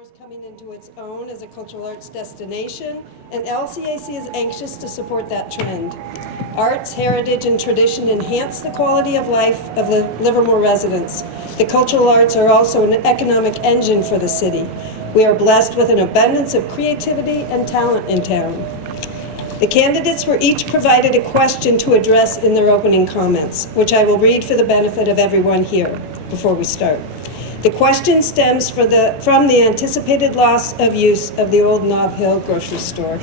Livermore is coming into its own as a cultural arts destination, and LCAC is anxious to support that trend. Arts, heritage, and tradition enhance the quality of life of the Livermore residents. The cultural arts are also an economic engine for the city. We are blessed with an abundance of creativity and talent in town. The candidates were each provided a question to address in their opening comments, which I will read for the benefit of everyone here before we start. The question stems from the anticipated loss of use of the old Nob Hill grocery store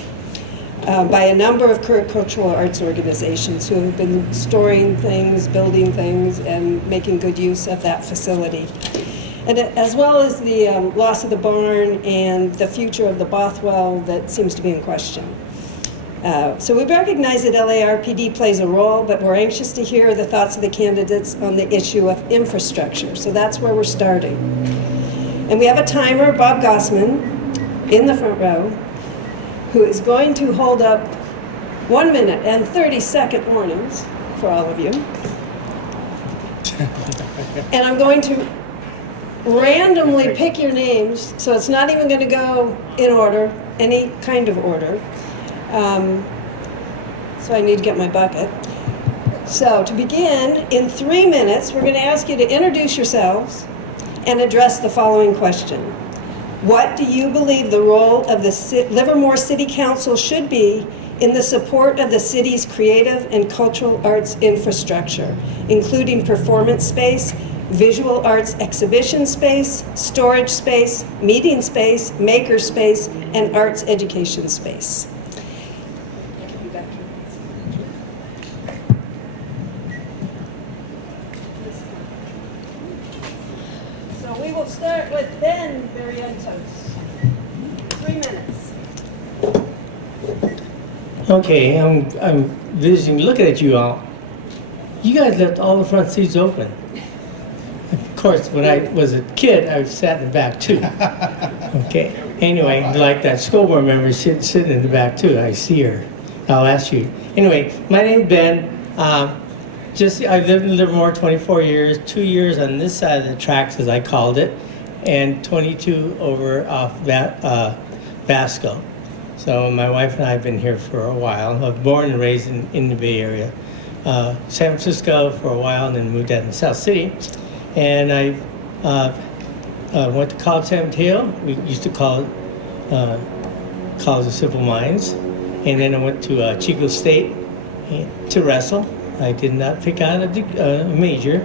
by a number of current cultural arts organizations who have been storing things, building things, and making good use of that facility. And as well as the loss of the barn and the future of the Bothwell that seems to be in question. So we recognize that LARPD plays a role, but we're anxious to hear the thoughts of the candidates on the issue of infrastructure. So that's where we're starting. And we have a timer, Bob Gossman, in the front row, who is going to hold up 1 minute and 30-second warnings for all of you. And I'm going to randomly pick your names, so it's not even going to go in order, any kind of order. So I need to get my bucket. So to begin, in 3 minutes, we're going to ask you to introduce yourselves and address the following question. What do you believe the role of the Livermore City Council should be in the support of the city's creative and cultural arts infrastructure, including performance space, visual arts exhibition space, storage space, meeting space, maker space, and arts education space? Start with Ben Barrientos. 3 minutes. Okay, I'm visiting, looking at you all. You guys left all the front seats open. Of course, when I was a kid, I sat in the back too. Okay, anyway, like that school board member sitting in the back too. I see her. I'll ask you. Anyway, my name's Ben. I've lived in Livermore 24 years, 2 years on this side of the tracks, as I called it, and 22 over off Vasco. So my wife and I have been here for a while. I was born and raised in the Bay Area. San Francisco for a while, and then moved down to South City. And I went to college San Mateo. We used to call it College of Simple Minds. And then I went to Chico State to wrestle. I did not pick out a major,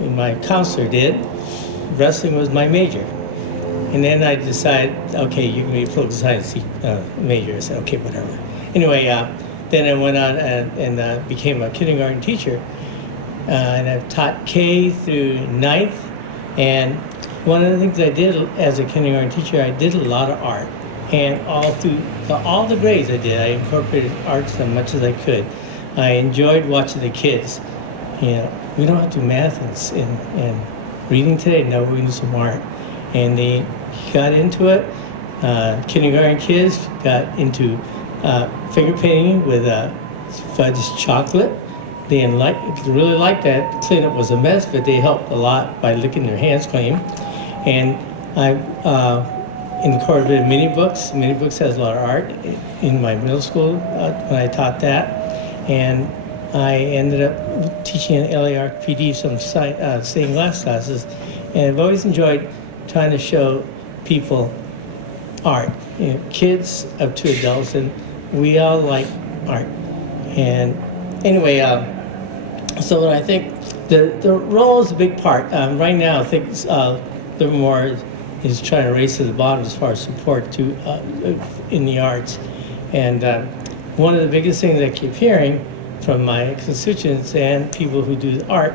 my counselor did. Wrestling was my major. And then I decided, okay, you can be a political science major. I said, okay, whatever. Anyway, then I went on and became a kindergarten teacher. And I've taught K through 9th. And one of the things I did as a kindergarten teacher, I did a lot of art. And all through all the grades I did, I incorporated arts as much as I could. I enjoyed watching the kids. You know, we don't have to do math and reading today. No, we're going to do some art. And they got into it. Kindergarten kids got into finger painting with fudge chocolate. They really liked that. Cleanup was a mess, but they helped a lot by licking their hands clean. And I've incorporated mini books. Mini books has a lot of art in my middle school when I taught that. And I ended up teaching in LARPD some stained glass classes, and I've always enjoyed trying to show people art, you know, kids up to adults, and we all like art. And anyway, so I think the role is a big part. Right now, I think Livermore is trying to race to the bottom as far as support to in the arts, and one of the biggest things I keep hearing from my constituents and people who do art,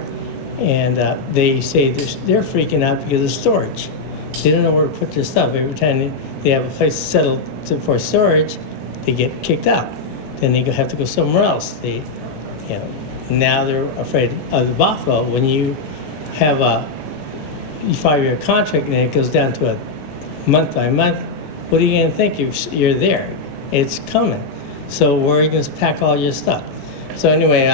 and they say they're freaking out because of storage. They don't know where to put their stuff. Every time they have a place settled for storage, they get kicked out. Then they have to go somewhere else. Now they're afraid of the Bothwell. When you have a 5-year contract and it goes down to a month by month, what are you going to think if you're there? It's coming. So where are you going to pack all your stuff? So anyway,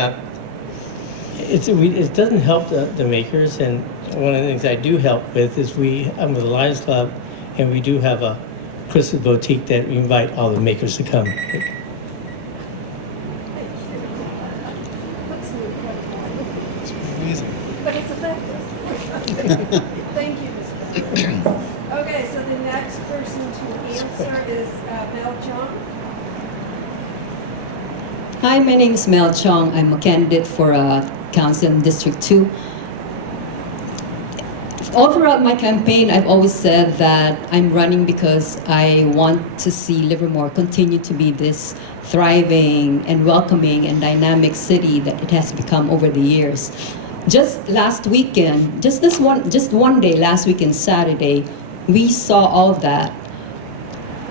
it doesn't help the makers, and one of the things I do help with is I'm with the Lions Club, and we do have a Crystal Boutique that we invite all the makers to come. Amazing. But it's effective. Thank you, Mr. President. Okay, so the next person to answer is Mel Chong. Hi, my name is Mel Chong. I'm a candidate for Council in District 2. All throughout my campaign, I've always said that I'm running because I want to see Livermore continue to be this thriving and welcoming and dynamic city that it has become over the years. Just last weekend, just one day, last weekend, Saturday, we saw all that.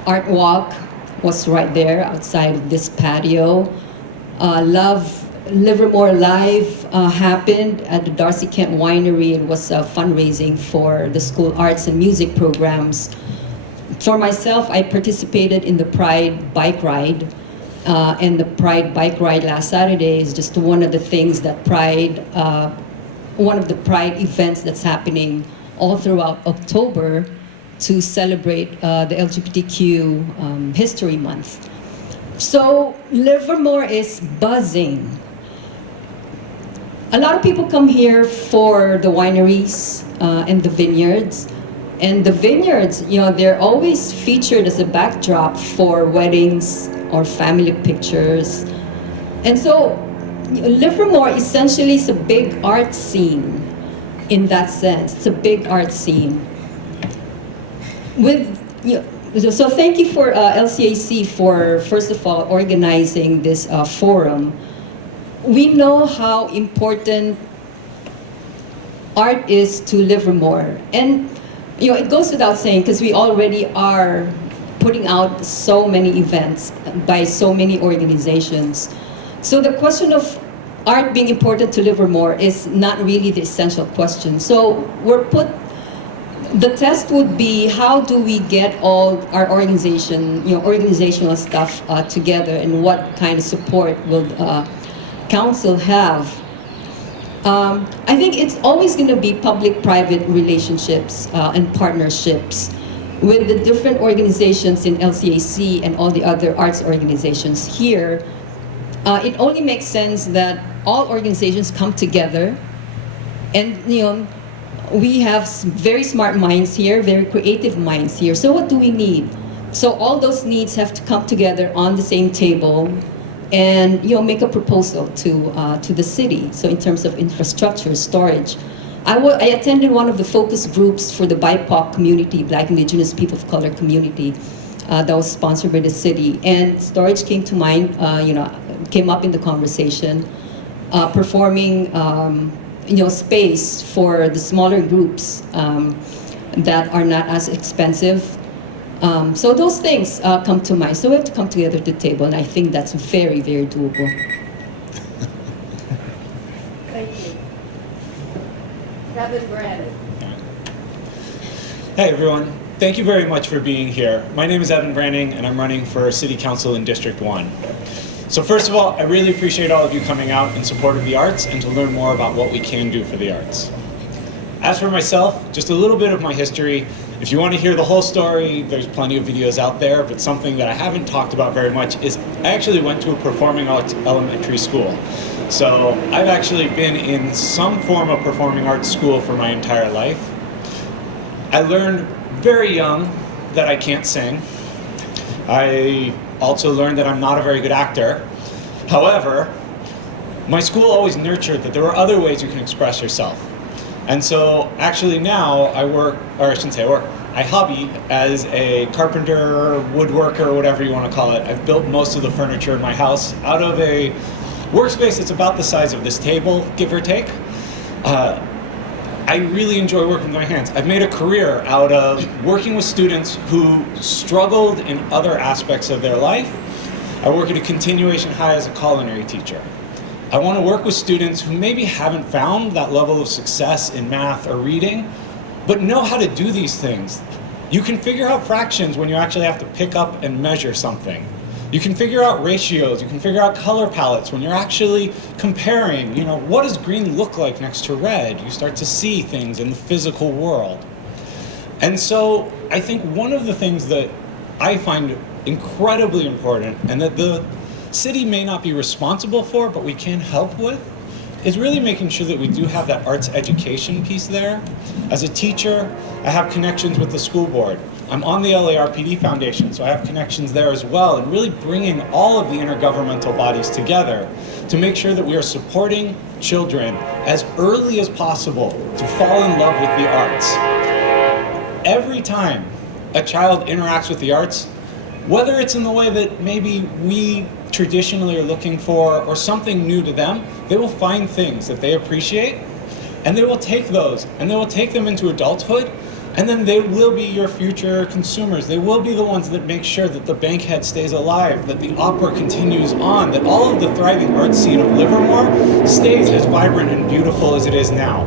Art Walk was right there outside of this patio. Love Livermore Live happened at the Darcy Kent Winery. It was fundraising for the school arts and music programs. For myself, I participated in the Pride bike ride. And the Pride bike ride last Saturday is just one of the things that one of the Pride events that's happening all throughout October to celebrate the LGBTQ History Month. So Livermore is buzzing. A lot of people come here for the wineries and the vineyards. And the vineyards, you know, they're always featured as a backdrop for weddings or family pictures. And so Livermore essentially is a big art scene in that sense. It's a big art scene. So thank you for LCAC for, first of all, organizing this forum. We know how important art is to Livermore. And you know, it goes without saying, because we already are putting out so many events by so many organizations. So the question of art being important to Livermore is not really the essential question. So the test would be, how do we get all our organizational stuff together, and what kind of support will council have? I think it's always going to be public-private relationships and partnerships with the different organizations in LCAC and all the other arts organizations here. It only makes sense that all organizations come together, and you know, we have very smart minds here, very creative minds here. So what do we need? So all those needs have to come together on the same table, and you know, make a proposal to the city. So in terms of infrastructure, storage. I attended one of the focus groups for the BIPOC community, Black Indigenous People of Color community, that was sponsored by the city. And storage came to mind, came up in the conversation, performing space for the smaller groups that are not as expensive. So those things come to mind. So we have to come together at the table, and I think that's very, very doable. Thank you. Kevin Branning. Hey everyone, thank you very much for being here. My name is Evan Branning, and I'm running for City Council in District 1. So first of all, I really appreciate all of you coming out in support of the arts and to learn more about what we can do for the arts. As for myself, just a little bit of my history. If you want to hear the whole story, there's plenty of videos out there, but something that I haven't talked about very much is I actually went to a performing arts elementary school. So I've actually been in some form of performing arts school for my entire life. I learned very young that I can't sing. I also learned that I'm not a very good actor. However, my school always nurtured that there were other ways you can express yourself. And so actually now I hobby as a carpenter, woodworker, whatever you want to call it. I've built most of the furniture in my house out of a workspace that's about the size of this table, give or take. I really enjoy working with my hands. I've made a career out of working with students who struggled in other aspects of their life. I work at a continuation high as a culinary teacher. I want to work with students who maybe haven't found that level of success in math or reading, but know how to do these things. You can figure out fractions when you actually have to pick up and measure something. You can figure out ratios, you can figure out color palettes when you're actually comparing, what does green look like next to red? You start to see things in the physical world. And so I think one of the things that I find incredibly important, and that the city may not be responsible for, but we can help with, is really making sure that we do have that arts education piece there. As a teacher, I have connections with the school board. I'm on the LARPD Foundation, so I have connections there as well, and really bringing all of the intergovernmental bodies together to make sure that we are supporting children as early as possible to fall in love with the arts. Every time a child interacts with the arts, whether it's in the way that maybe we traditionally are looking for or something new to them, they will find things that they appreciate, and they will take those and they will take them into adulthood, and then they will be your future consumers. They will be the ones that make sure that the Bankhead stays alive, that the opera continues on, that all of the thriving art scene of Livermore stays as vibrant and beautiful as it is now.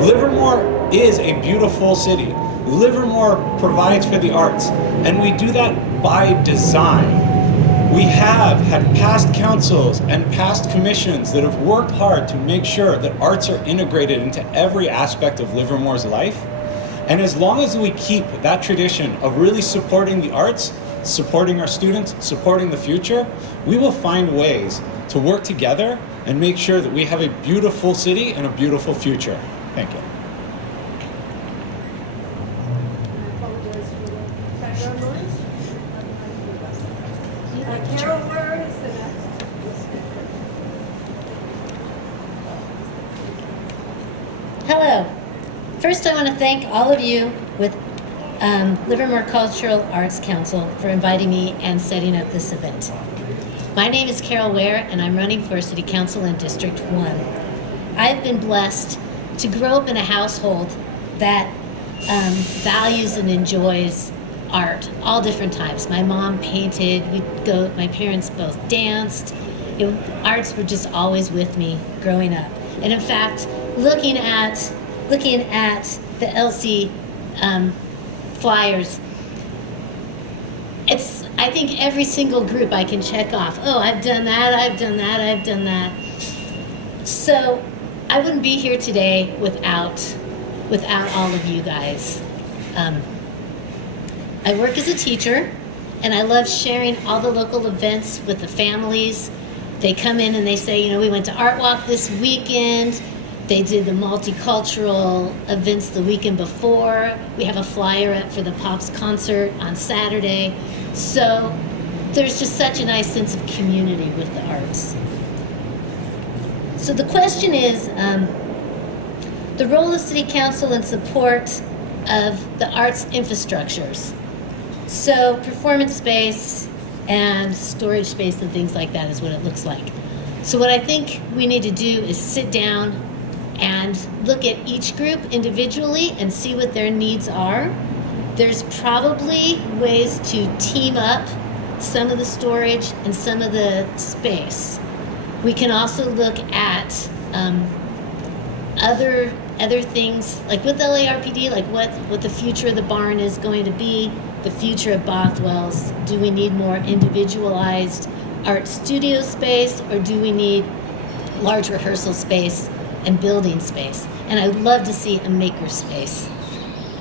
Livermore is a beautiful city. Livermore provides for the arts, and we do that by design. We have had past councils and past commissions that have worked hard to make sure that arts are integrated into every aspect of Livermore's life. And as long as we keep that tradition of really supporting the arts, supporting our students, supporting the future, we will find ways to work together and make sure that we have a beautiful city and a beautiful future. Thank you. Carol, where is the next? Hello. First, I want to thank all of you with Livermore Cultural Arts Council for inviting me and setting up this event. My name is Carol Wahrer, and I'm running for City Council in District 1. I've been blessed to grow up in a household that values and enjoys art, all different types. My mom painted, my parents both danced. Arts were just always with me growing up. And in fact, looking at the LC flyers, I think every single group I can check off. Oh, I've done that, I've done that, I've done that. So I wouldn't be here today without all of you guys. I work as a teacher, and I love sharing all the local events with the families. They come in and they say, we went to Art Walk this weekend. They did the multicultural events the weekend before. We have a flyer up for the Pops concert on Saturday. So there's just such a nice sense of community with the arts. So the question is, the role of City Council in support of the arts infrastructures. So performance space and storage space and things like that is what it looks like. So what I think we need to do is sit down and look at each group individually and see what their needs are. There's probably ways to team up some of the storage and some of the space. We can also look at other things, like with LARPD, like what the future of the barn is going to be, the future of Bothwell's. Do we need more individualized art studio space, or do we need large rehearsal space and building space? And I would love to see a maker space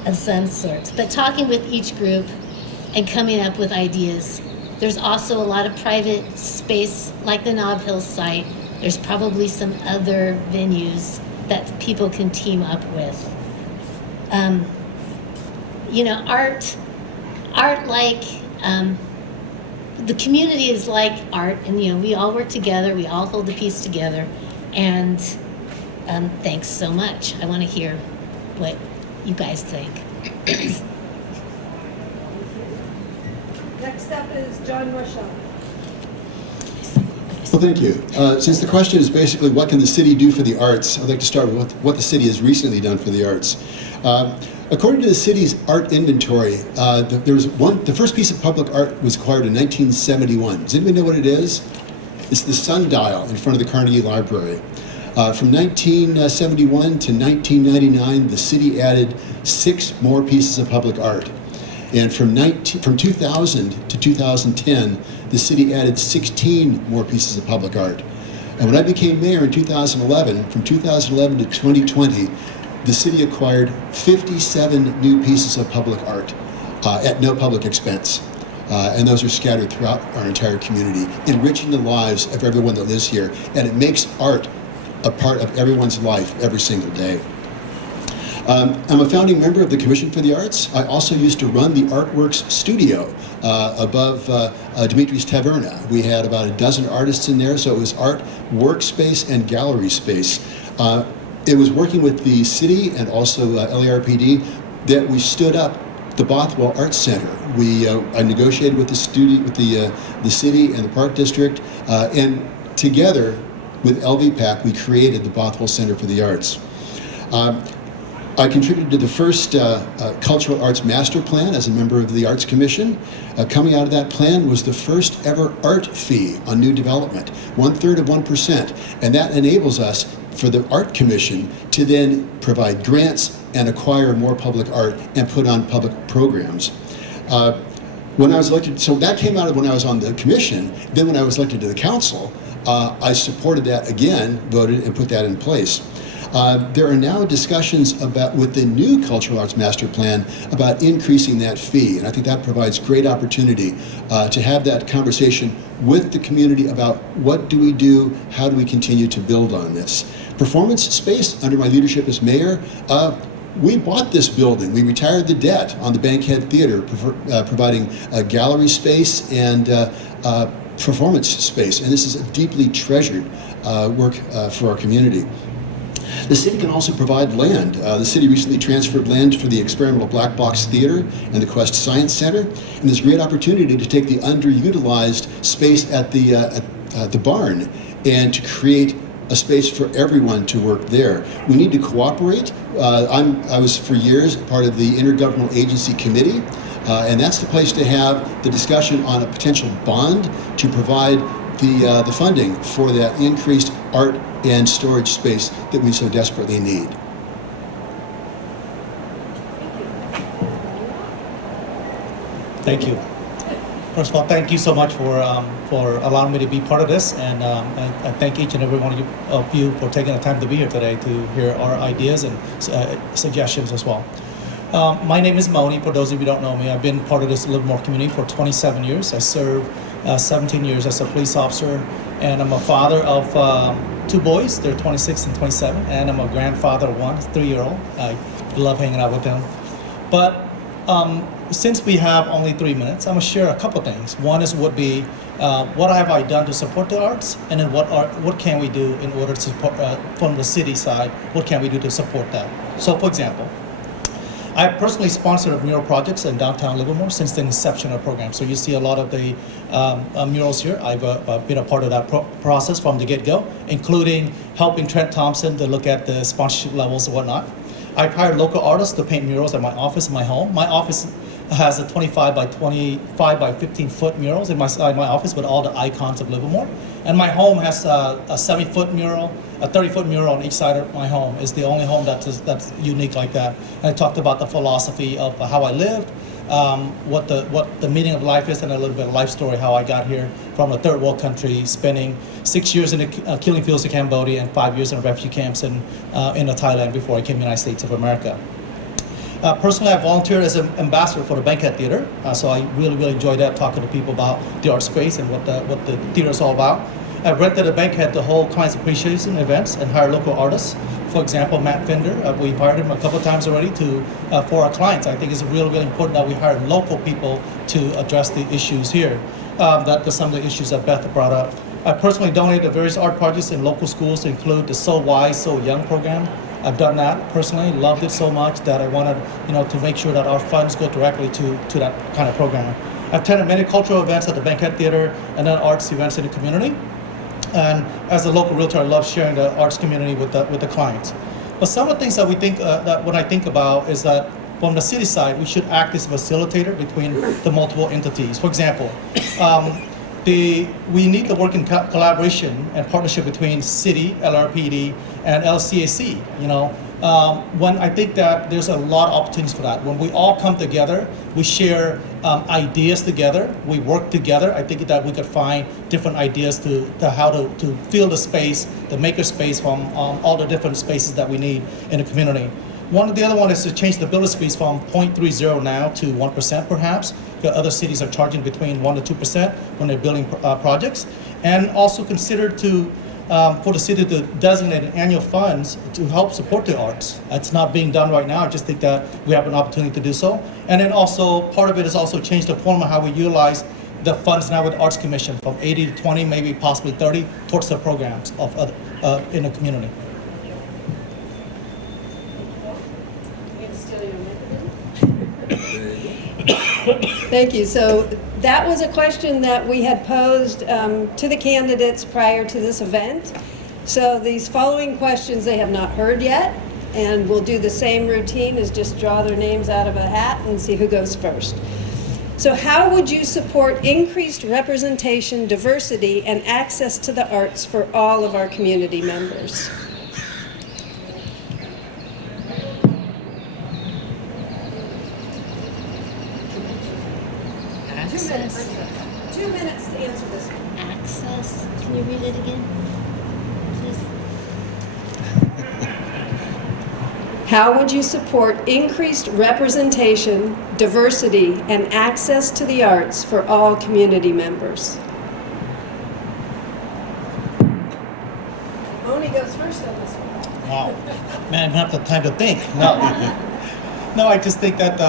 of some sort. But talking with each group and coming up with ideas. There's also a lot of private space, like the Nob Hill site. There's probably some other venues that people can team up with. Art like, the community is like art, and we all work together, we all hold the piece together, and thanks so much. I want to hear what you guys think. Next up is John Marshall. Well, thank you. Since the question is basically what can the city do for the arts, I'd like to start with what the city has recently done for the arts. According to the city's art inventory, the first piece of public art was acquired in 1971. Does anybody know what it is? It's the sundial in front of the Carnegie Library. From 1971 to 1999, the city added 6 more pieces of public art. And from 2000 to 2010, the city added 16 more pieces of public art. And when I became mayor in 2011, from 2011 to 2020, the city acquired 57 new pieces of public art at no public expense. And those are scattered throughout our entire community, enriching the lives of everyone that lives here. And it makes art a part of everyone's life every single day. I'm a founding member of the Commission for the Arts. I also used to run the Artworks studio above Dimitri's Taverna. We had about a dozen artists in there, so it was art workspace and gallery space. It was working with the city and also LARPD that we stood up the Bothwell Arts Center. I negotiated with the city and the Park District, and together with LVPAC, we created the Bothwell Center for the Arts. I contributed to the first Cultural Arts Master Plan as a member of the Arts Commission. Coming out of that plan was the first ever art fee on new development, 1/3 of 1%. And that enables us, for the Art Commission, to then provide grants and acquire more public art and put on public programs. When I was elected, so that came out of when I was on the commission. Then when I was elected to the council, I supported that again, voted and put that in place. There are now discussions with the new Cultural Arts Master Plan about increasing that fee, and I think that provides great opportunity to have that conversation with the community about what do we do, how do we continue to build on this. Performance space, under my leadership as mayor, we bought this building. We retired the debt on the Bankhead Theater, providing gallery space and performance space, and this is a deeply treasured work for our community. The city can also provide land. The city recently transferred land for the experimental black box theater and the Quest Science Center, and there's great opportunity to take the underutilized space at the barn and to create a space for everyone to work there. We need to cooperate. I was for years part of the Intergovernmental Agency Committee, and that's the place to have the discussion on a potential bond to provide the funding for that increased art and storage space that we so desperately need. Thank you. First of all, thank you so much for allowing me to be part of this, and I thank each and every one of you for taking the time to be here today to hear our ideas and suggestions as well. My name is Moni. For those of you who don't know me, I've been part of this Livermore community for 27 years. I served 17 years as a police officer, and I'm a father of 2 boys. They're 26 and 27, and I'm a grandfather of one, 3-year-old. I love hanging out with them. But since we have only 3 minutes, I'm gonna share a couple things. One would be what have I done to support the arts, and then what can we do in order to support from the city side? What can we do to support that? So, for example, I personally sponsored mural projects in downtown Livermore since the inception of the program. So you see a lot of the murals here. I've been a part of that process from the get-go, including helping Trent Thompson to look at the sponsorship levels and whatnot. I've hired local artists to paint murals at my office and my home. My office has a 25 by 25 by 15 foot murals in my office with all the icons of Livermore. And my home has a 70-foot mural, a 30-foot mural on each side of my home. It's the only home that's unique like that. And I talked about the philosophy of how I lived, what the meaning of life is, and a little bit of life story, how I got here from a third world country, spending 6 years in the killing fields of Cambodia and 5 years in refugee camps in Thailand before I came to the United States of America. Personally, I volunteered as an ambassador for the Bankhead Theater, so I really enjoyed that, talking to people about the art space and what the theater is all about. I rented a Bankhead to hold clients' appreciation events and hire local artists. For example, Matt Fender, we've hired him a couple of times already for our clients. I think it's really important that we hire local people to address the issues here. That's some of the issues that Beth brought up. I personally donated to various art projects in local schools to include the So Wise, So Young program. I've done that personally, loved it so much that I wanted, to make sure that our funds go directly to that kind of program. I've attended many cultural events at the Bankhead Theater and then arts events in the community. And as a local realtor, I love sharing the arts community with the clients. But some of the things that we think, that when I think about is that from the city side, we should act as a facilitator between the multiple entities. For example, we need to work in collaboration and partnership between city, LRPD, and LCAC. When I think that there's a lot of opportunities for that. When we all come together, we share ideas together, we work together. I think that we could find different ideas to how to fill the space, the maker space from all the different spaces that we need in the community. The other one is to change the billers fees from 0.30 now to 1% perhaps. The other cities are charging between 1% to 2% when they're building projects. And also consider for the city to designate annual funds to help support the arts. That's not being done right now. I just think that we have an opportunity to do so. And then also, part of it is also change the form of how we utilize the funds now with the Arts Commission from 80 to 20, maybe possibly 30, towards the programs of in the community. Thank you. So that was a question that we had posed to the candidates prior to this event. So these following questions they have not heard yet, and we'll do the same routine as just draw their names out of a hat and see who goes first. So how would you support increased representation, diversity, and access to the arts for all of our community members? Access. 2 minutes to answer this one. Access. Can you read it again, please? How would you support increased representation, diversity, and access to the arts for all community members? Oni goes first on this one. Wow. Man, I don't have the time to think. No. No, I just think that,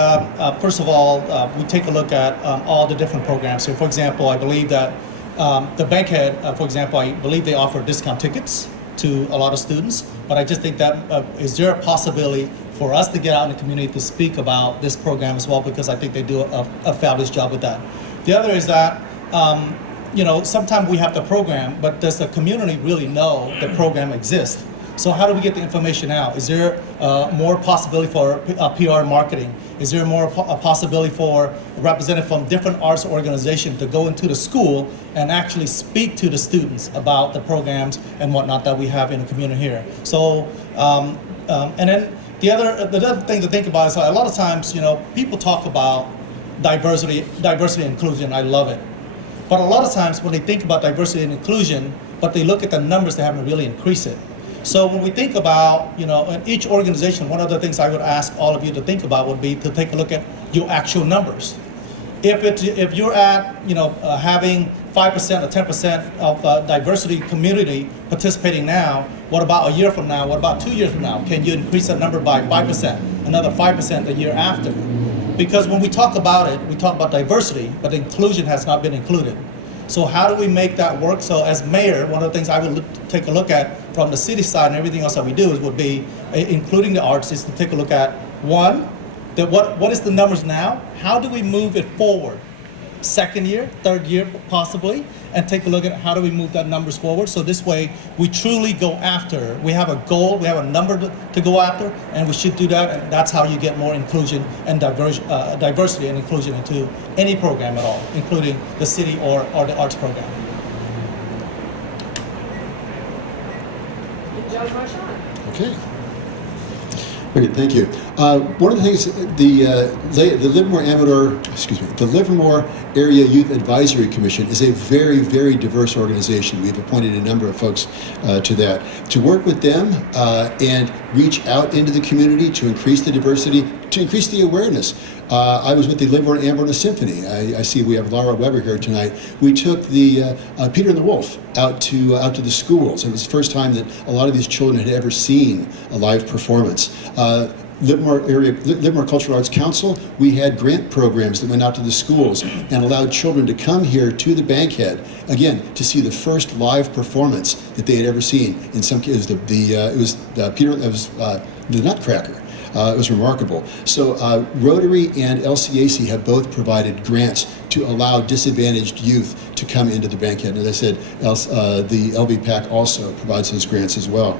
first of all, we take a look at all the different programs. So, for example, I believe that the Bankhead, for example, I believe they offer discount tickets to a lot of students. But I just think that, is there a possibility for us to get out in the community to speak about this program as well? Because I think they do a fabulous job with that. The other is that, sometimes we have the program, but does the community really know the program exists? So how do we get the information out? Is there more possibility for PR marketing? Is there more a possibility for a representative from different arts organizations to go into the school and actually speak to the students about the programs and whatnot that we have in the community here? So, and then the other thing to think about is a lot of times, people talk about diversity and inclusion. I love it. But a lot of times when they think about diversity and inclusion, but they look at the numbers, they haven't really increased it. So when we think about, in each organization, one of the things I would ask all of you to think about would be to take a look at your actual numbers. If you're at, having 5% or 10% of diversity community participating now, what about a year from now? What about 2 years from now? Can you increase that number by 5%, another 5% the year after? Because when we talk about it, we talk about diversity, but inclusion has not been included. So how do we make that work? So as mayor, one of the things I would take a look at from the city side and everything else that we do would be, including the arts, is to take a look at, one, what is the numbers now? How do we move it forward? Second year, third year possibly, and take a look at how do we move that numbers forward. So this way we truly go after, we have a goal, we have a number to go after, and we should do that, and that's how you get more inclusion and diversity and inclusion into any program at all, including the city or the arts program. Okay. Very good, thank you. One of the things, the Livermore Area Youth Advisory Commission is a very, very diverse organization. We've appointed a number of folks to that. To work with them and reach out into the community to increase the diversity, to increase the awareness. I was with the Livermore Amber Symphony. I see we have Laura Weber here tonight. We took the Peter and the Wolf out to the schools. It was the first time that a lot of these children had ever seen a live performance. Livermore Cultural Arts Council, we had grant programs that went out to the schools and allowed children to come here to the Bankhead, again, to see the first live performance that they had ever seen. In some cases, it was the Nutcracker. It was remarkable. So Rotary and LCAC have both provided grants to allow disadvantaged youth to come into the Bankhead. And as I said, the LVPAC also provides those grants as well.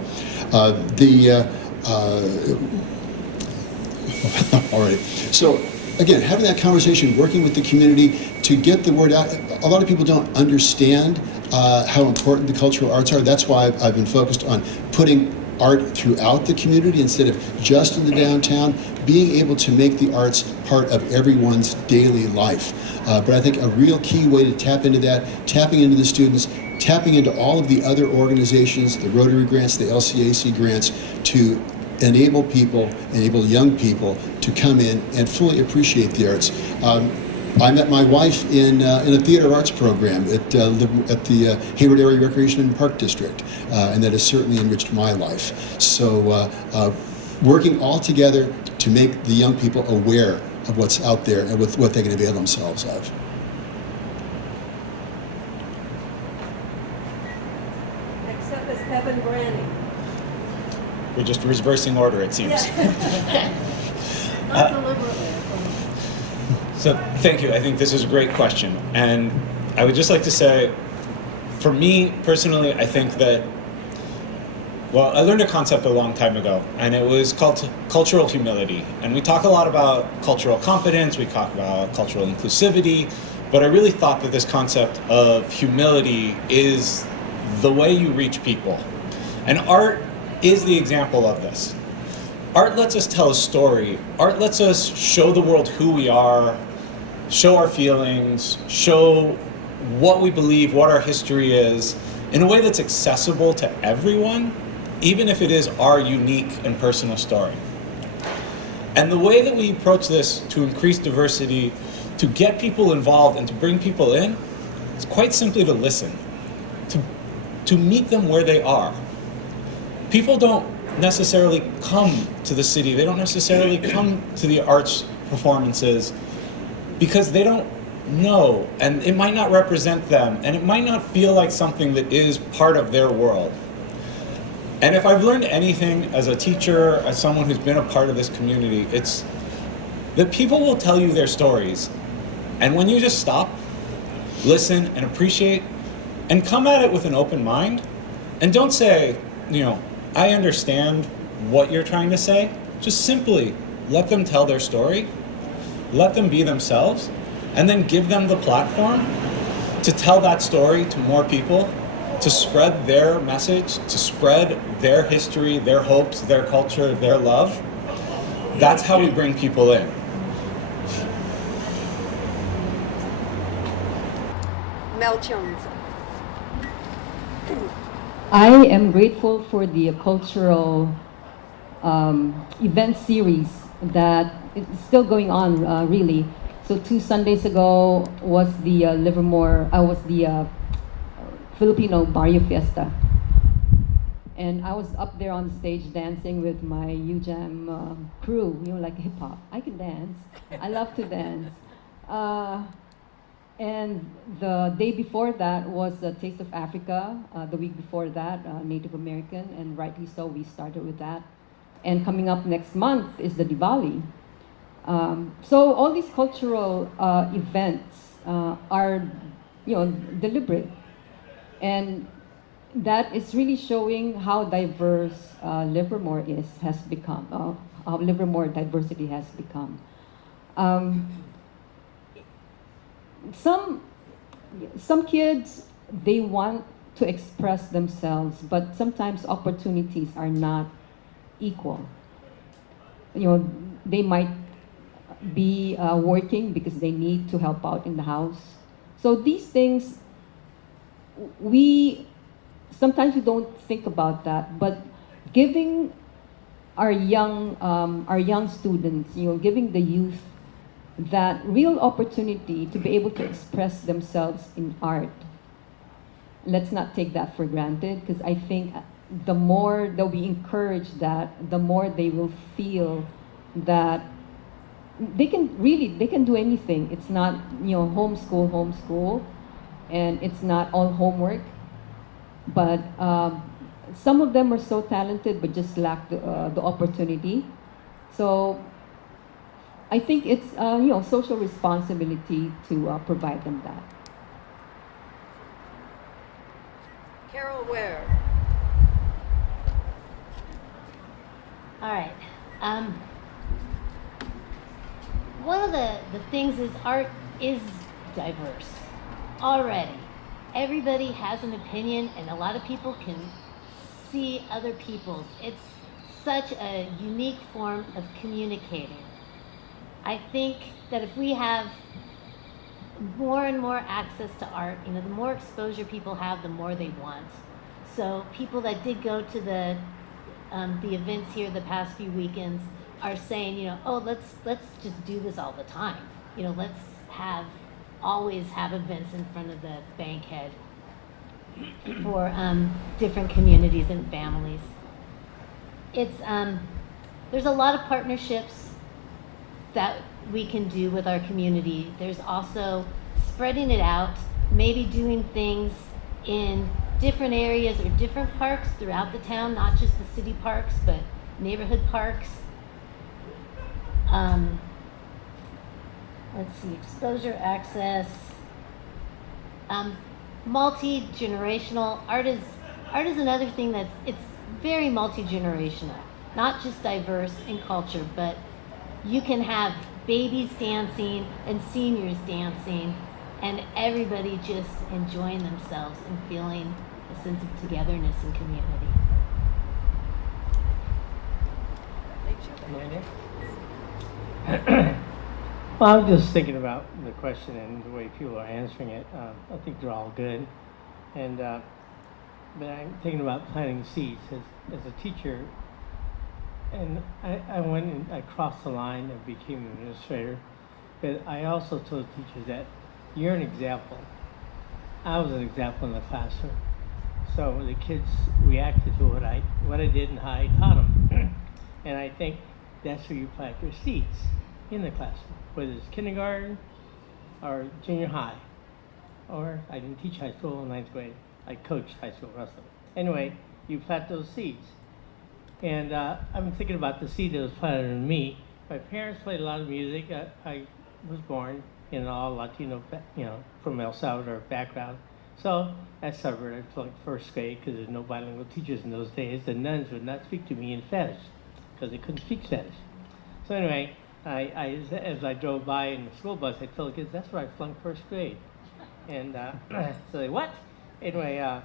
All right. So again, having that conversation, working with the community to get the word out. A lot of people don't understand how important the cultural arts are. That's why I've been focused on putting art throughout the community instead of just in the downtown, being able to make the arts part of everyone's daily life. But I think a real key way to tap into that, tapping into the students, tapping into all of the other organizations, the Rotary grants, the LCAC grants, to enable people, enable young people to come in and fully appreciate the arts. I met my wife in a theater arts program at the Hayward Area Recreation and Park District, and that has certainly enriched my life. So working all together to make the young people aware of what's out there and with what they can avail themselves of. Next up is Evan Branning. We're just reversing order, it seems. Not deliberately. So thank you. I think this is a great question. And I would just like to say, for me personally, I think that, well, I learned a concept a long time ago, and it was called cultural humility. And we talk a lot about cultural competence, we talk about cultural inclusivity, but I really thought that this concept of humility is the way you reach people. And art is the example of this. Art lets us tell a story. Art lets us show the world who we are, show our feelings, show what we believe, what our history is, in a way that's accessible to everyone, even if it is our unique and personal story. And the way that we approach this to increase diversity, to get people involved and to bring people in, is quite simply to listen, to meet them where they are. People don't necessarily come to the city, they don't necessarily come to the arts performances because they don't know, and it might not represent them, and it might not feel like something that is part of their world. And if I've learned anything as a teacher, as someone who's been a part of this community, it's that people will tell you their stories. And when you just stop, listen, and appreciate, and come at it with an open mind, and don't say, I understand what you're trying to say, just simply let them tell their story, let them be themselves, and then give them the platform to tell that story to more people, to spread their message, to spread their history, their hopes, their culture, their love. That's how we bring people in. Mel Jones. I am grateful for the cultural event series that is still going on, really. So 2 Sundays ago was the Livermore, was the Filipino Barrio Fiesta. And I was up there on stage dancing with my UJAM crew, like hip hop. I can dance. I love to dance. And the day before that was Taste of Africa. The week before that, Native American, and rightly so, we started with that. And coming up next month is the Diwali. So all these cultural events are, deliberate, and that is really showing how diverse Livermore has become, how Livermore diversity has become. Some kids, they want to express themselves, but sometimes opportunities are not equal. They might be working because they need to help out in the house. So these things, sometimes we don't think about that, but giving our young students, giving the youth that real opportunity to be able to express themselves in art. Let's not take that for granted, because I think the more that we encourage that, the more they will feel that they can do anything. It's not, homeschool, and it's not all homework. But some of them are so talented, but just lack the opportunity. So I think it's social responsibility to provide them that. Wahrer. All right. One of the things is art is diverse already. Everybody has an opinion, and a lot of people can see other people's. It's such a unique form of communicating. I think that if we have more and more access to art, the more exposure people have, the more they want. So people that did go to the the events here the past few weekends are saying, you know, oh, let's just do this all the time. You know, let's always have events in front of the Bankhead for different communities and families. It's there's a lot of partnerships that we can do with our community. There's also spreading it out, maybe doing things in different areas or different parks throughout the town, not just the city parks, but neighborhood parks. Let's see, exposure, access, multi-generational. Art is another thing it's very multi-generational, not just diverse in culture, but you can have babies dancing and seniors dancing and everybody just enjoying themselves and feeling a sense of togetherness and community. Well, I'm just thinking about the question and the way people are answering it. I think they're all good, and but I'm thinking about planting seeds as a teacher. And I went and I crossed the line and became an administrator, but I also told teachers that you're an example. I was an example in the classroom, so the kids reacted to what I did and how I taught them. And I think that's where you plant your seeds, in the classroom, whether it's kindergarten or junior high, or I didn't teach high school in 9th grade. I coached high school wrestling. Anyway, you plant those seeds. And I'm thinking about the seed that was planted in me. My parents played a lot of music. I was born in an all Latino, from El Salvador background. So I suffered. I flunked first grade because there's no bilingual teachers in those days. The nuns would not speak to me in Spanish because they couldn't speak Spanish. So anyway, as I drove by in the school bus, I told the kids, that's where I flunked first grade. And so they, what? Anyway,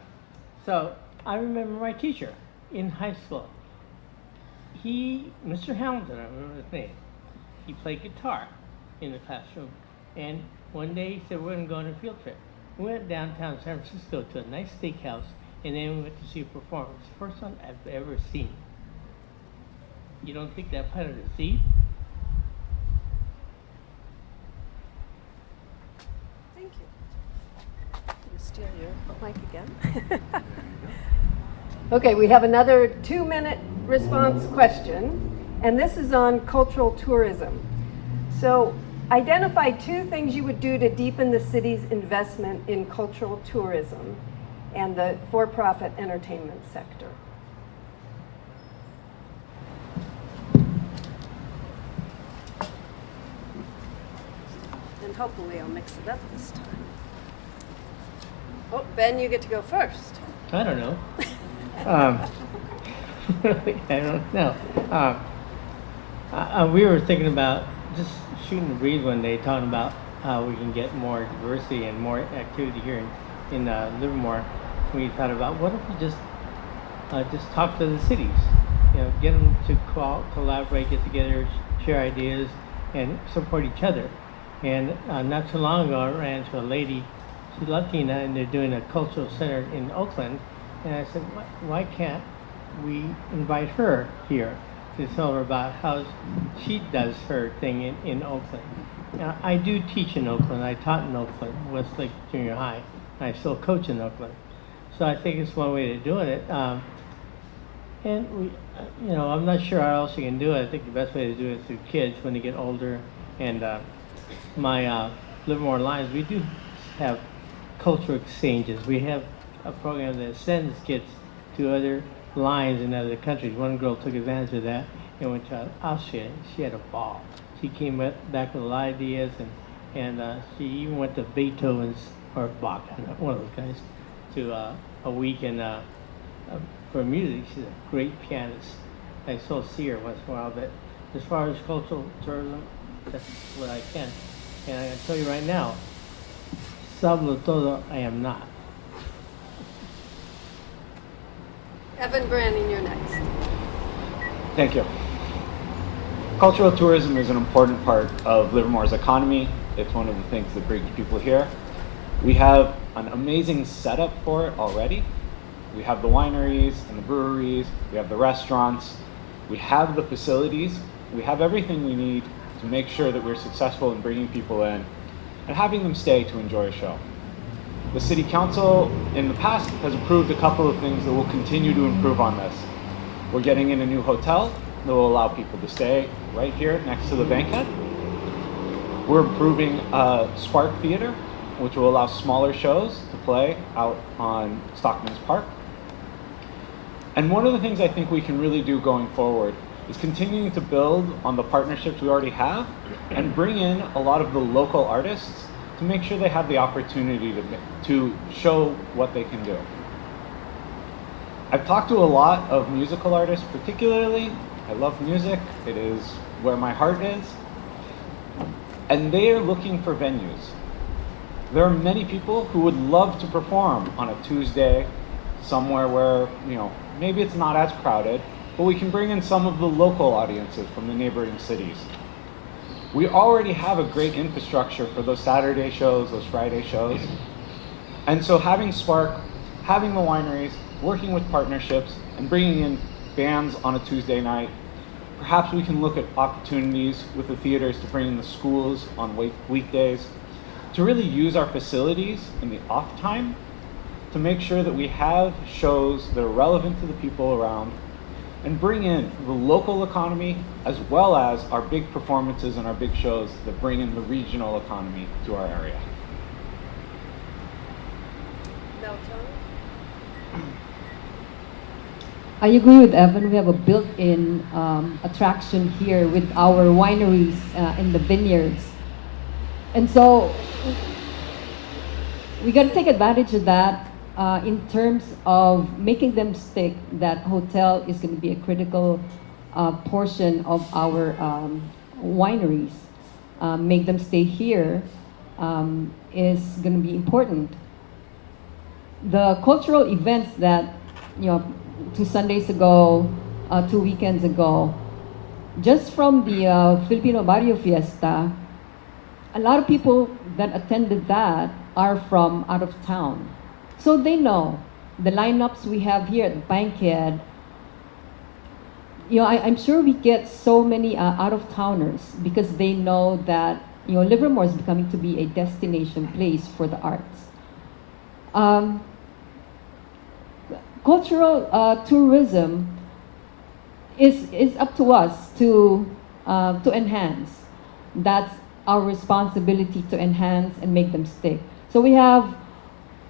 so I remember my teacher in high school. Mr. Hamilton, I remember his name, he played guitar in the classroom. And one day he said, we're going to go on a field trip. We went downtown San Francisco to a nice steakhouse, and then we went to see a performance. First one I've ever seen. You don't think that planted a seed? Thank you. I'm gonna steal your mic again. Okay, we have another 2-minute response question, and this is on cultural tourism. So, identify 2 things you would do to deepen the city's investment in cultural tourism and the for-profit entertainment sector. And hopefully I'll mix it up this time. Oh, Ben, you get to go first. I don't know. I don't know. We were thinking about just shooting the breeze one day, talking about how we can get more diversity and more activity here in Livermore. We thought about what if we just talk to the cities, get them to collaborate, get together, share ideas, and support each other. And not too long ago, I ran into a lady. She's Latina, and they're doing a cultural center in Oakland. And I said, why can't we invite her here to tell her about how she does her thing in Oakland? Now, I do teach in Oakland. I taught in Oakland, Westlake Junior High. I still coach in Oakland. So I think it's one way of doing it. And I'm not sure how else you can do it. I think the best way to do it is through kids when they get older. And my Livermore Lions, we do have cultural exchanges. We have a program that sends kids to other lines in other countries. One girl took advantage of that and went to Austria. She had a ball. She came back with a lot of ideas, and she even went to Beethoven's, or Bach, one of those guys, to a week for music. She's a great pianist. I still see her once in a while, but as far as cultural tourism, that's what I can. And I can tell you right now, sablo todo, I am not. Evan Branning, you're next. Thank you. Cultural tourism is an important part of Livermore's economy. It's one of the things that brings people here. We have an amazing setup for it already. We have the wineries and the breweries, we have the restaurants, we have the facilities, we have everything we need to make sure that we're successful in bringing people in and having them stay to enjoy a show. The City Council in the past has approved a couple of things that will continue to improve on this. We're getting in a new hotel that will allow people to stay right here next to the Bankhead. We're improving Spark Theater, which will allow smaller shows to play out on Stockman's Park. And one of the things I think we can really do going forward is continuing to build on the partnerships we already have and bring in a lot of the local artists to make sure they have the opportunity to show what they can do. I've talked to a lot of musical artists particularly. I love music. It is where my heart is. And they are looking for venues. There are many people who would love to perform on a Tuesday somewhere where, maybe it's not as crowded, but we can bring in some of the local audiences from the neighboring cities. We already have a great infrastructure for those Saturday shows, those Friday shows. And so having Spark, having the wineries, working with partnerships, and bringing in bands on a Tuesday night, perhaps we can look at opportunities with the theaters to bring in the schools on weekdays, to really use our facilities in the off time to make sure that we have shows that are relevant to the people around and bring in the local economy as well as our big performances and our big shows that bring in the regional economy to our area. I agree with Evan. We have a built-in attraction here with our wineries in the vineyards. And so we got to take advantage of that in terms of making them stick. That hotel is going to be a critical portion of our wineries. Make them stay here is going to be important. The cultural events that, 2 Sundays ago, 2 weekends ago, just from the Filipino Barrio Fiesta, a lot of people that attended that are from out of town. So they know the lineups we have here at the Bankhead. I'm sure we get so many out-of-towners because they know that, Livermore is becoming to be a destination place for the arts. Cultural tourism is up to us to enhance. That's our responsibility, to enhance and make them stick. So we have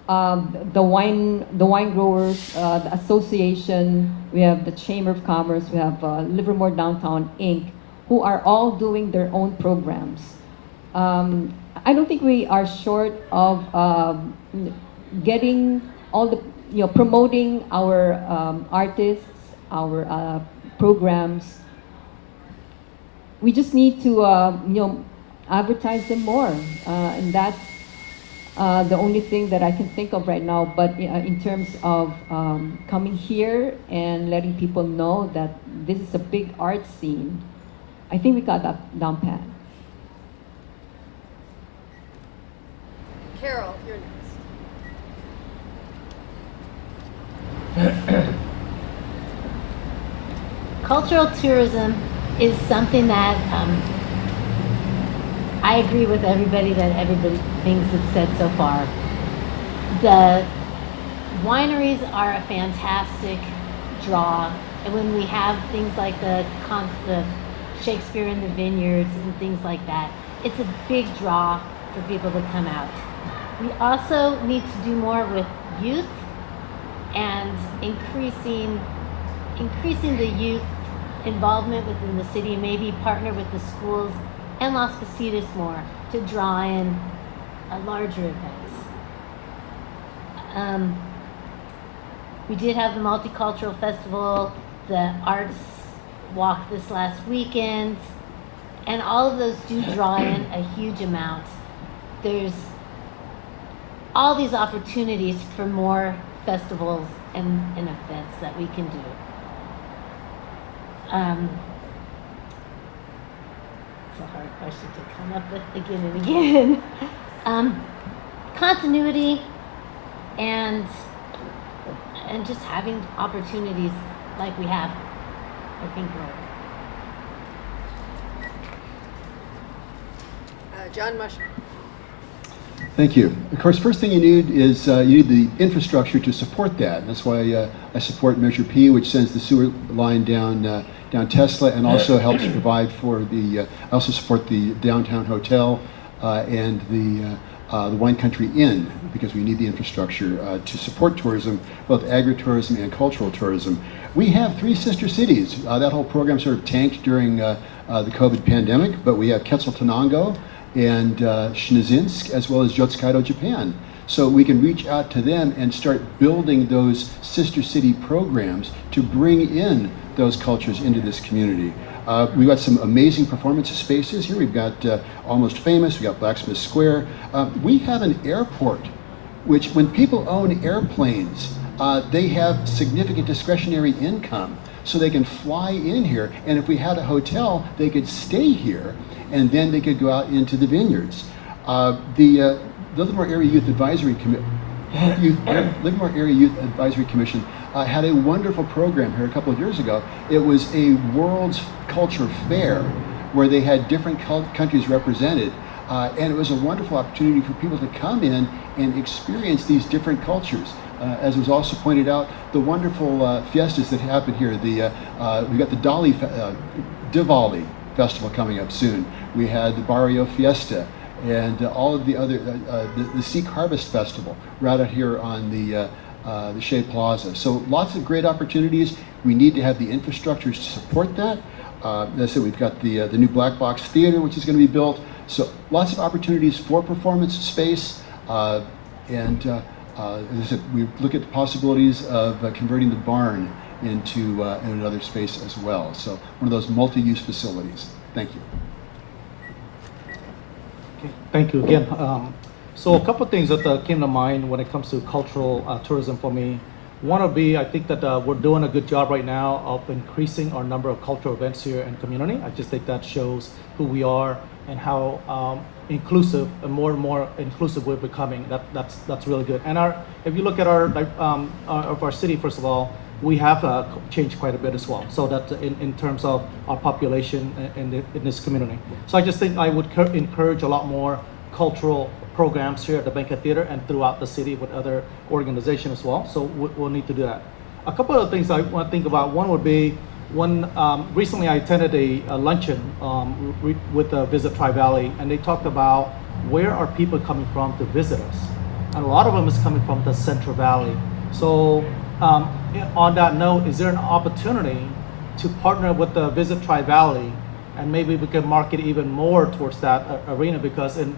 the wine growers, the association. We have the Chamber of Commerce. We have Livermore Downtown Inc., who are all doing their own programs. I don't think we are short of getting all the promoting our artists, our programs. We just need to advertise them more, and that's the only thing that I can think of right now. But in terms of coming here and letting people know that this is a big art scene, I think we got that down pat. Carol, you're next. Cultural tourism is something that I agree with everybody things have said so far. The wineries are a fantastic draw, and when we have things like the Shakespeare in the Vineyards and things like that, it's a big draw for people to come out. We also need to do more with youth and increasing the youth involvement within the city, maybe partner with the schools and Las Positas more to draw in larger events. We did have the Multicultural Festival, the Arts Walk this last weekend, and all of those do draw in a huge amount. There's all these opportunities for more festivals and events that we can do. It's a hard question to come up with again and again. Continuity and and just having opportunities like we have, I think will. John Musher. Thank you. Of course, first thing you need is you need the infrastructure to support that. That's why I support Measure P, which sends the sewer line down Tesla, and also helps provide for the. I also support the downtown hotel and the Wine Country Inn, because we need the infrastructure to support tourism, both agritourism and cultural tourism. We have 3 sister cities. That whole program sort of tanked during the COVID pandemic, but we have Quetzaltenango and Shinazinsk, as well as Yotsukaido, Japan. So we can reach out to them and start building those sister city programs to bring in those cultures into this community. We've got some amazing performance spaces here. We've got Almost Famous, we've got Blacksmith Square. We have an airport, which when people own airplanes, they have significant discretionary income. So they can fly in here, and if we had a hotel, they could stay here, and then they could go out into the vineyards. The Livermore Area Youth Advisory Commission had a wonderful program here a couple of years ago. It was a World's Culture Fair where they had different countries represented, and it was a wonderful opportunity for people to come in and experience these different cultures. As was also pointed out, the wonderful fiestas that happen here. We've got the Diwali festival coming up soon. We had the Barrio Fiesta, and all of the other, the Sikh Harvest Festival right out here on the Shea Plaza. So lots of great opportunities. We need to have the infrastructure to support that. As I said, we've got the new Black Box Theater, which is going to be built. So lots of opportunities for performance space, and as I said, we look at the possibilities of converting the barn into another space as well. So one of those multi-use facilities. Thank you. Okay, thank you again. So a couple of things that came to mind when it comes to cultural tourism for me. One would be, I think that we're doing a good job right now of increasing our number of cultural events here in the community. I just think that shows who we are and how inclusive and more inclusive we're becoming. That's really good. And if you look at our city, first of all, we have changed quite a bit as well. So that in terms of our population in this community. So I just think I would encourage a lot more cultural programs here at the Bankhead Theater and throughout the city with other organizations as well. So we'll need to do that. A couple of things I want to think about. One would be, recently I attended a luncheon with Visit Tri-Valley, and they talked about where are people coming from to visit us. And a lot of them is coming from the Central Valley. So on that note, is there an opportunity to partner with the Visit Tri-Valley, and maybe we can market even more towards that arena, because in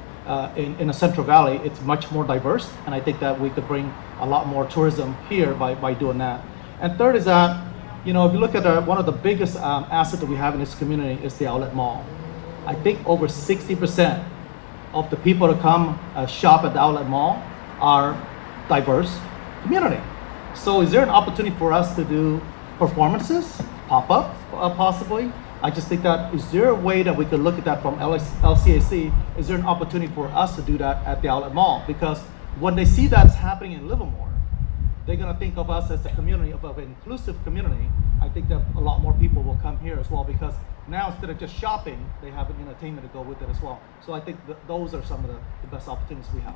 the Central Valley, it's much more diverse, and I think that we could bring a lot more tourism here by doing that. And third is that, if you look at one of the biggest assets that we have in this community is the outlet mall. I think over 60% of the people that come shop at the outlet mall are diverse community. So is there an opportunity for us to do performances, pop-up possibly? I just think that, is there a way that we could look at that from LCAC? Is there an opportunity for us to do that at the outlet mall? Because when they see that's happening in Livermore, they're going to think of us as a community, of an inclusive community. I think that a lot more people will come here as well, because now instead of just shopping, they have an entertainment to go with it as well. So I think those are some of the best opportunities we have.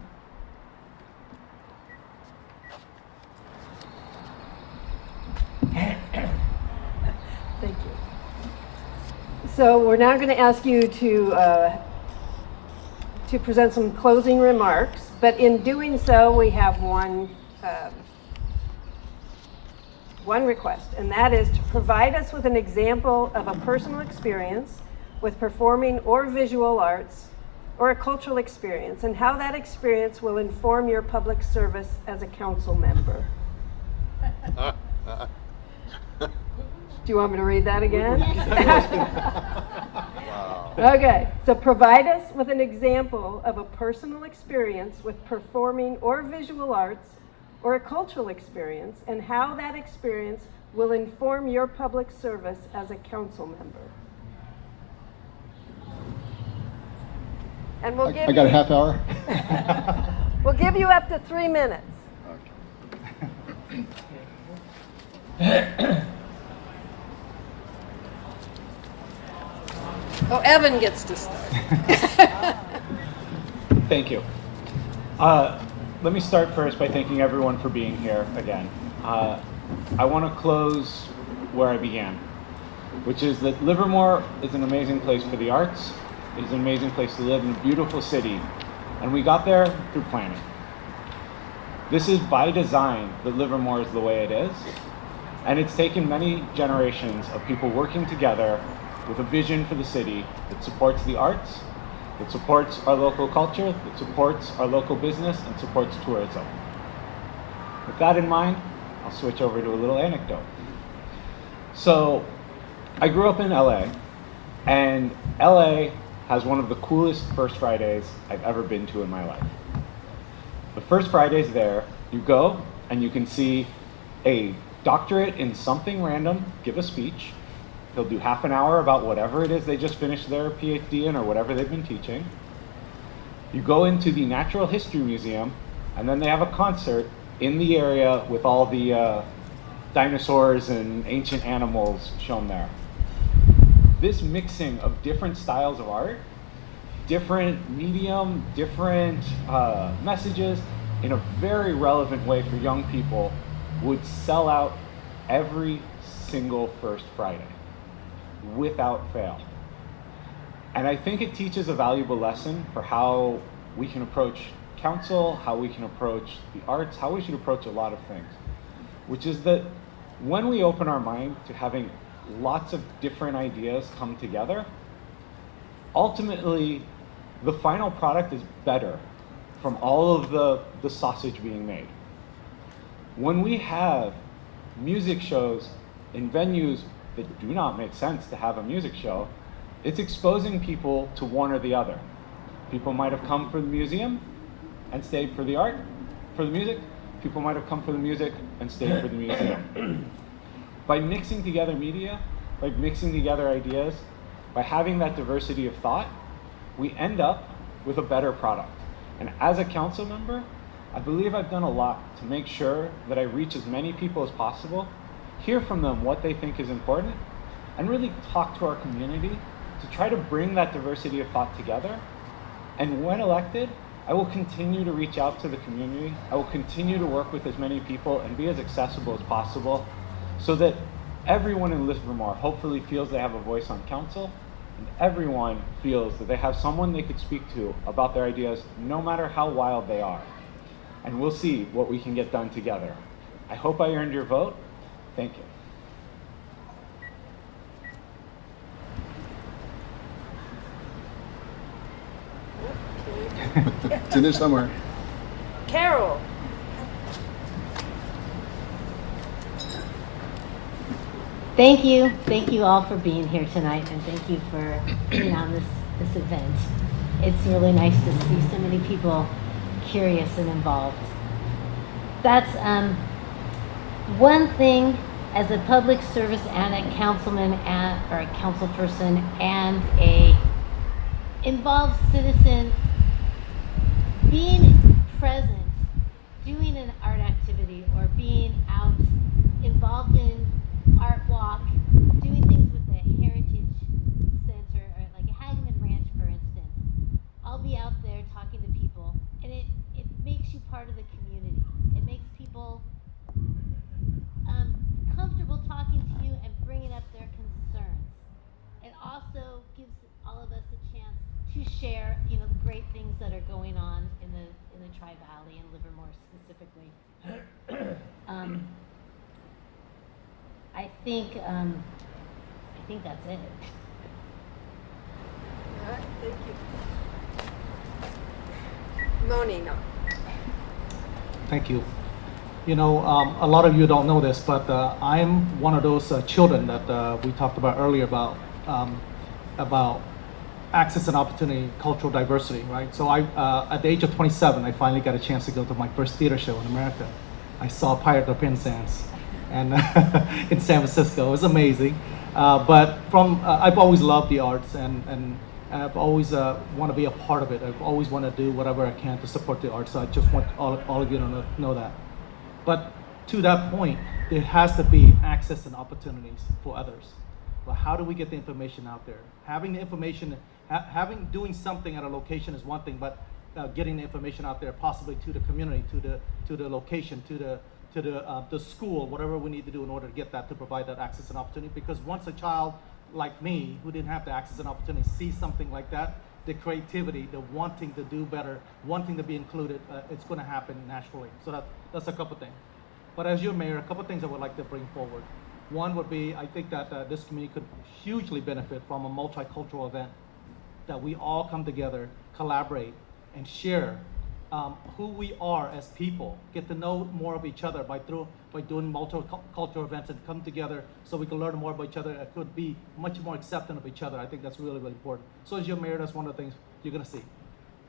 Thank you. So we're now going to ask you to present some closing remarks, but in doing so, we have one request, and that is to provide us with an example of a personal experience with performing or visual arts or a cultural experience, and how that experience will inform your public service as a council member. Do you want me to read that again? Okay, so provide us with an example of a personal experience with performing or visual arts or a cultural experience, and how that experience will inform your public service as a council member. And I got a half hour. We'll give you up to 3 minutes. Okay. Oh, Evan gets to start. Thank you. Let me start first by thanking everyone for being here again. I want to close where I began, which is that Livermore is an amazing place for the arts. It is an amazing place to live in a beautiful city, and we got there through planning. This is by design that Livermore is the way it is, and it's taken many generations of people working together with a vision for the city that supports the arts, that supports our local culture, that supports our local business, and supports tourism. With that in mind, I'll switch over to a little anecdote. So, I grew up in LA, and LA has one of the coolest First Fridays I've ever been to in my life. The First Fridays there, you go and you can see a doctorate in something random give a speech. They'll do half an hour about whatever it is they just finished their PhD in or whatever they've been teaching. You go into the Natural History Museum, and then they have a concert in the area with all the dinosaurs and ancient animals shown there. This mixing of different styles of art, different medium, different messages, in a very relevant way for young people, would sell out every single First Friday, without fail. And I think it teaches a valuable lesson for how we can approach council, how we can approach the arts, how we should approach a lot of things, which is that when we open our mind to having lots of different ideas come together, ultimately the final product is better from all of the sausage being made. When we have music shows in venues that do not make sense to have a music show, it's exposing people to one or the other. People might have come for the museum and stayed for the art, for the music. People might have come for the music and stayed for the museum. By mixing together media, by mixing together ideas, by having that diversity of thought, we end up with a better product. And as a council member, I believe I've done a lot to make sure that I reach as many people as possible, hear from them what they think is important, and really talk to our community to try to bring that diversity of thought together. And when elected, I will continue to reach out to the community. I will continue to work with as many people and be as accessible as possible so that everyone in Livermore hopefully feels they have a voice on council, and everyone feels that they have someone they could speak to about their ideas, no matter how wild they are. And we'll see what we can get done together. I hope I earned your vote. Thank you. It's in there somewhere. Carol. Thank you all for being here tonight, and thank you for being on this event. It's really nice to see so many people curious and involved. That's one thing as a public service and a councilman or a council person and a involved citizen, being present, doing an art activity or being out involved in art walk, doing things with the Heritage Center or like Hagman Ranch, for instance. I'll be out there talking to people, and it makes you part of the community. It makes people comfortable talking to you and bringing up their concerns. It also gives all of us a chance to share, the great things that are going on in the Tri-Valley and Livermore specifically. I think that's it. All right, thank you. Moni, no. Thank you. A lot of you don't know this, but I'm one of those children that we talked about earlier about access and opportunity, cultural diversity, right? So at the age of 27, I finally got a chance to go to my first theater show in America. I saw Pirate of Penzance and in San Francisco. It was amazing. But I've always loved the arts, and I've always want to be a part of it. I've always want to do whatever I can to support the arts. So I just want all of you to know that. But to that point, there has to be access and opportunities for others. But how do we get the information out there? Having the information, doing something at a location is one thing, but getting the information out there, possibly to the community, to the location, to the school, whatever we need to do in order to get that, to provide that access and opportunity. Because once a child like me, who didn't have the access and opportunity, sees something like that, the creativity, the wanting to do better, wanting to be included, it's going to happen naturally. So that's a couple things. But as your mayor, a couple things I would like to bring forward. One would be, I think that this community could hugely benefit from a multicultural event, that we all come together, collaborate, and share who we are as people, get to know more of each other by doing multicultural events, and come together so we can learn more about each other and could be much more accepting of each other. I think that's really, really important. So as your mayor, that's one of the things you're gonna see.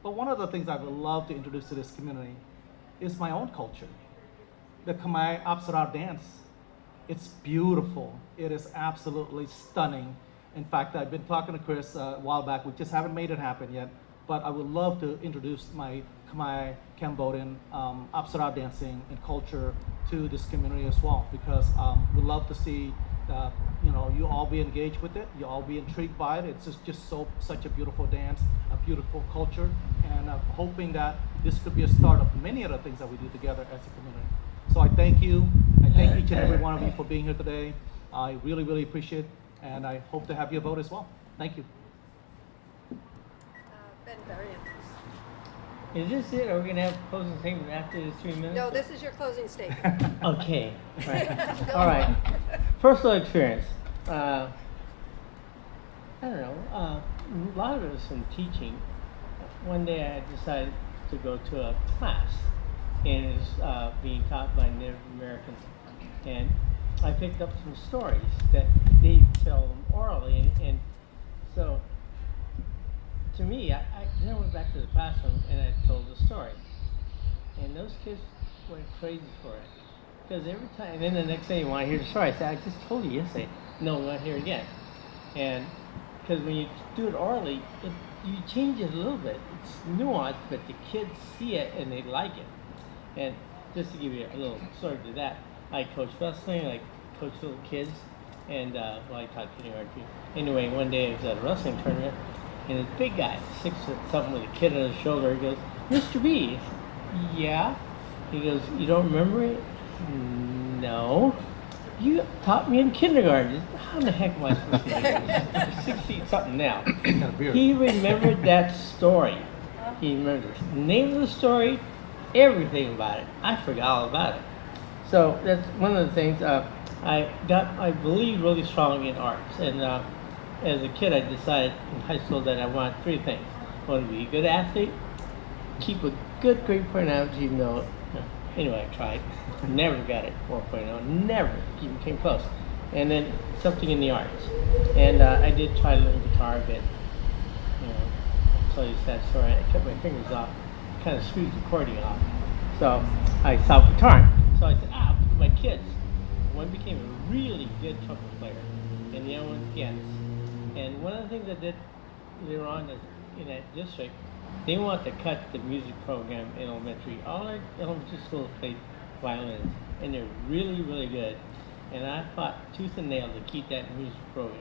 But one of the things I would love to introduce to this community is my own culture. The Khmer Apsara dance. It's beautiful. It is absolutely stunning. In fact, I've been talking to Chris a while back. We just haven't made it happen yet. But I would love to introduce my Khmer Cambodian Apsara dancing and culture to this community as well, because we'd love to see you all be engaged with it, you all be intrigued by it. It's just such a beautiful dance, a beautiful culture, and I'm hoping that this could be a start of many other things that we do together as a community. So I thank you. I thank each and every one of you for being here today. I really, really appreciate it, and I hope to have your vote as well. Thank you. Ben Berrien. Is this it? Are we going to have closing statement after this 3 minutes? No, this is your closing statement. Okay. Right. All right. Personal experience. I don't know. A lot of it was from teaching. One day I decided to go to a class, and it was being taught by Native Americans. And I picked up some stories that they tell them orally. And so, to me, I then I went back to the classroom and I told the story. And those kids went crazy for it. Because every time, and then the next day you want to hear the story, I said, I just told you yesterday. No, we want to hear it again. And because when you do it orally, you change it a little bit. It's nuanced, but the kids see it and they like it. And just to give you a little story to that, I coach wrestling, I coach little kids, and I taught kindergarten too. Anyway, one day I was at a wrestling tournament, and this big guy, 6 foot something with a kid on his shoulder, he goes, Mr. B. Yeah. He goes, you don't remember it? No. You taught me in kindergarten. How the heck am I supposed to do this? I'm 6 feet something now. He remembered that story. He remembered the name of the story, everything about it. I forgot all about it. So that's one of the things. I believe really strong in arts. And as a kid, I decided in high school that I wanted 3 things. I wanted to be a good athlete, keep a good grade point average, even though, anyway, I tried. Never got it 4.0, never even came close. And then something in the arts. And I did try to learn guitar a bit. I'll tell you that story. I kept my fingers off, kind of screwed the accordion off. So I stopped guitar. So I said, my kids. One became a really good trumpet player, and the other one pianist. And one of the things I did later on in that district, they want to cut the music program in elementary. All our elementary schools played violins, and they're really, really good. And I fought tooth and nail to keep that music program,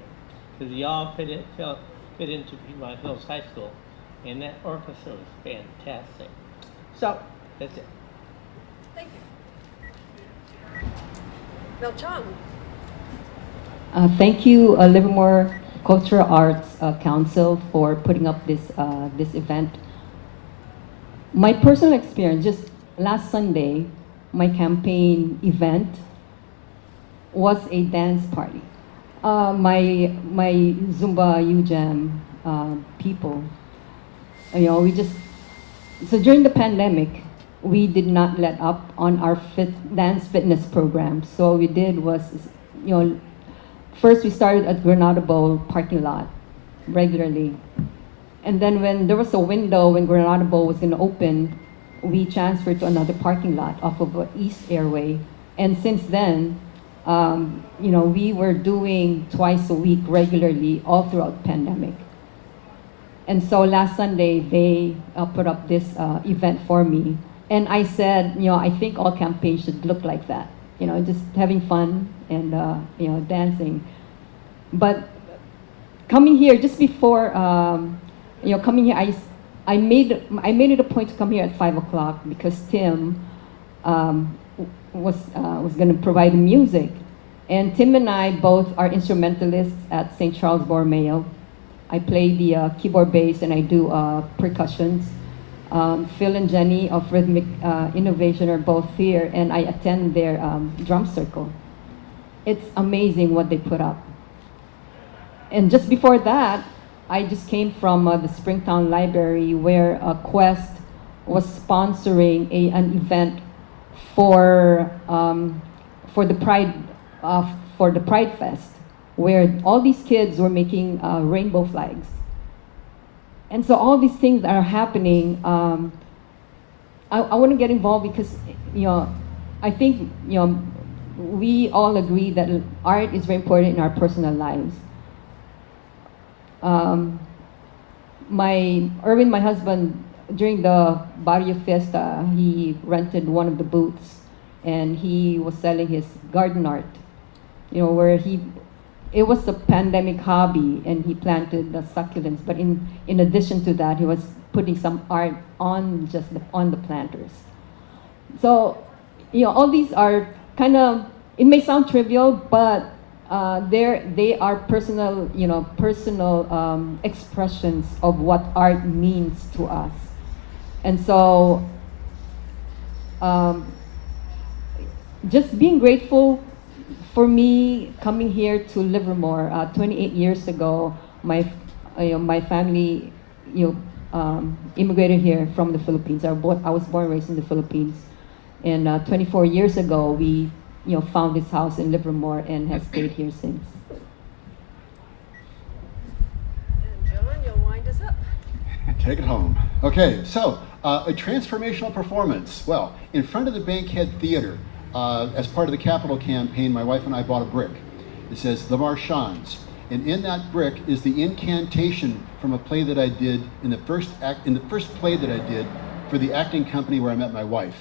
because they all fit into my Hills High School, and that orchestra was fantastic. So, that's it. Thank you. Mel Chung. Thank you, Livermore Cultural Arts Council, for putting up this event. My personal experience, just last Sunday, my campaign event was a dance party. My Zumba UJAM people, so during the pandemic, we did not let up on our dance fitness program. So what we did was, first we started at Granada Bowl parking lot regularly. And then when there was a window when Granada Bowl was gonna open, we transferred to another parking lot off of East Airway. And since then, we were doing twice a week regularly all throughout the pandemic. And so last Sunday, they put up this event for me. And I said, I think all campaigns should look like that. just having fun and dancing. But coming here just before coming here, I made it a point to come here at 5 o'clock because Tim was going to provide the music, and Tim and I both are instrumentalists at St. Charles Borromeo. I play the keyboard bass and I do percussions. Phil and Jenny of Rhythmic Innovation are both here, and I attend their drum circle. It's amazing what they put up. And just before that, I just came from the Springtown Library, where Quest was sponsoring an event for the Pride Fest, where all these kids were making rainbow flags. And so all these things that are happening, I want to get involved because I think we all agree that art is very important in our personal lives. Erwin, my husband, during the Barrio Fiesta, he rented one of the booths, and he was selling his garden art. Where it was a pandemic hobby, and he planted the succulents. But in addition to that, he was putting some art on on the planters. So, all these are kind of, it may sound trivial, but they are personal, personal expressions of what art means to us. And so, just being grateful for me coming here to Livermore 28 years ago. My family, immigrated here from the Philippines. I was born and raised in the Philippines, and 24 years ago we found this house in Livermore and have stayed here since. And John, you'll wind us up. Take it home. Okay, so a transformational performance. Well, in front of the Bankhead Theater, as part of the Capital campaign, my wife and I bought a brick. It says The Marchands, and in that brick is the incantation from a play that I did in the first play that I did for the acting company where I met my wife.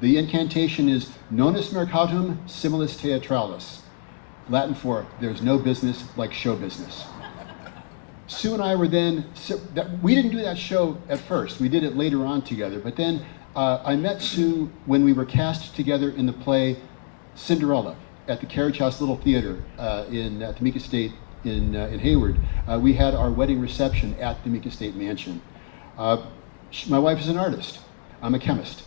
The incantation is "Nonus mercatum similis theatralis," Latin for "There's no business like show business." Sue and I were then, we didn't do that show at first. We did it later on together. But then I met Sue when we were cast together in the play Cinderella at the Carriage House Little Theater at the Meek Estate in Hayward. We had our wedding reception at the Meek Estate Mansion. My wife is an artist. I'm a chemist.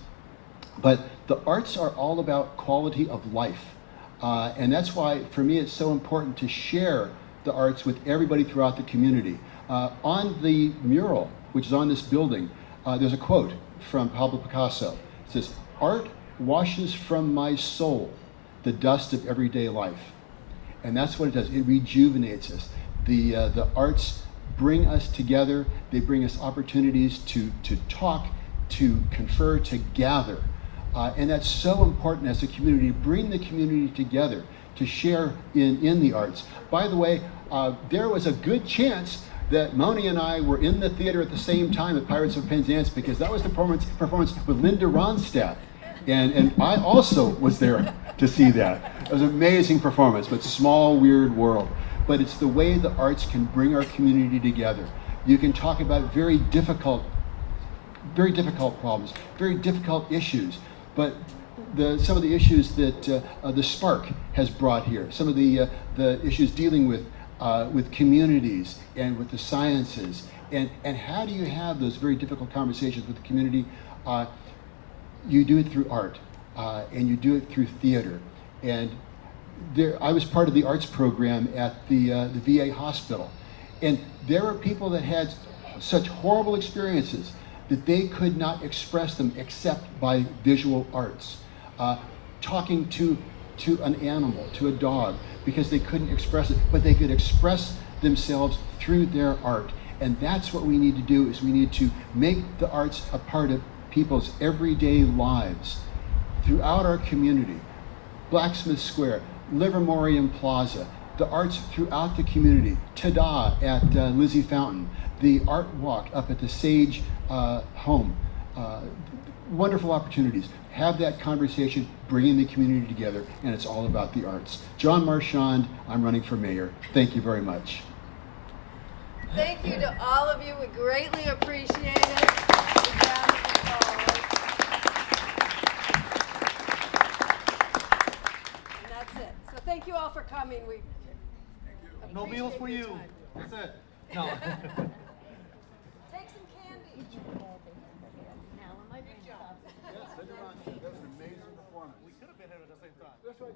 But the arts are all about quality of life. And that's why, for me, it's so important to share the arts with everybody throughout the community. On the mural, which is on this building, there's a quote from Pablo Picasso. It says, "Art washes from my soul the dust of everyday life." And that's what it does. It rejuvenates us. The arts bring us together. They bring us opportunities to talk, to confer, to gather. And that's so important as a community, bring the community together to share in the arts. By the way, there was a good chance that Moni and I were in the theater at the same time at Pirates of Penzance, because that was the performance with Linda Ronstadt. And I also was there to see that. It was an amazing performance, but small, weird world. But it's the way the arts can bring our community together. You can talk about very difficult problems, very difficult issues, but some of the issues that the Spark has brought here, some of the issues dealing with communities and with the sciences, and how do you have those very difficult conversations with the community? You do it through art, and you do it through theater. And I was part of the arts program at the VA hospital, and there were people that had such horrible experiences that they could not express them except by visual arts. Talking to an animal, to a dog, because they couldn't express it, but they could express themselves through their art. And that's what we need to do, is we need to make the arts a part of people's everyday lives throughout our community. Blacksmith Square, Livermore Plaza, the arts throughout the community. Tada at Lizzie Fountain, the art walk up at the Sage home, wonderful opportunities. Have that conversation, bringing the community together, and it's all about the arts. John Marchand, I'm running for mayor. Thank you very much. Thank you to all of you. We greatly appreciate it. A round of applause. And that's it. So thank you all for coming. We No meals for appreciate your you. time. That's it. No. Take some candy. Now, when my brain stops. Yes, that was an amazing performance. We could have been here at the same time. That's right.